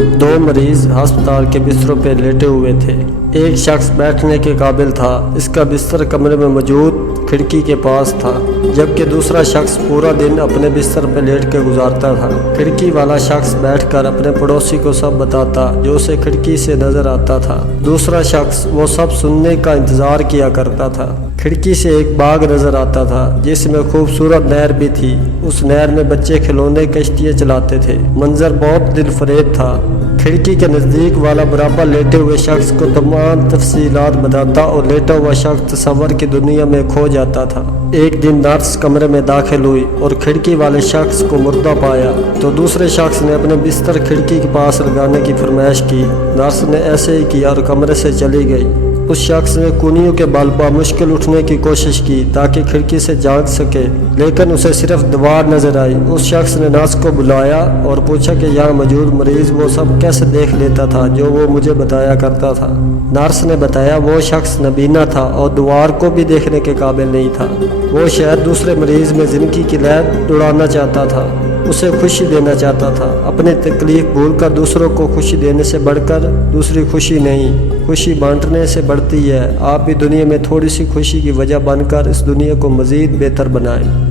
दो मरीज हस्पताल के बिस्तरों पर लेटे हुए थे। एक शख्स बैठने के काबिल था, इसका बिस्तर कमरे में मौजूद खिड़की के पास था, जबकि दूसरा शख्स पूरा दिन अपने बिस्तर पर लेट कर गुजारता था। खिड़की वाला शख्स बैठकर अपने पड़ोसी को सब बताता जो उसे खिड़की से नजर आता था। दूसरा शख्स वो सब सुनने का इंतजार किया करता था। खिड़की से एक बाग नजर आता था जिसमें खूबसूरत नहर भी थी। उस नहर में बच्चे खिलौने कश्तियाँ चलाते थे। मंजर बहुत दिलफरेब था। खिड़की के नज़दीक वाला बराबर लेटे हुए शख्स को तमाम तफसीलात बताता और लेटा हुआ शख्स तस्वर की दुनिया में खो जाता था। एक दिन नर्स कमरे में दाखिल हुई और खिड़की वाले शख्स को मुर्दा पाया तो दूसरे शख्स ने अपने बिस्तर खिड़की के पास लगाने की फरमाइश की। नर्स ने ऐसे ही किया और कमरे से चली गई। उस शख्स ने कूनियों के बल पर मुश्किल उठने की कोशिश की ताकि खिड़की से झांक सके, लेकिन उसे सिर्फ दीवार नजर आई। उस शख्स ने नर्स को बुलाया और पूछा कि यहाँ मौजूद मरीज वो सब कैसे देख लेता था जो वो मुझे बताया करता था। नर्स ने बताया वो शख्स नबीना था और दीवार को भी देखने के काबिल नहीं था। वो शायद दूसरे मरीज में जिंदगी की लहर उड़ाना चाहता था, उसे खुशी देना चाहता था। अपनी तकलीफ भूलकर दूसरों को खुशी देने से बढ़कर दूसरी खुशी नहीं, खुशी बांटने से बढ़ती है। आप भी दुनिया में थोड़ी सी खुशी की वजह बनकर इस दुनिया को मज़ीद बेहतर बनाएं।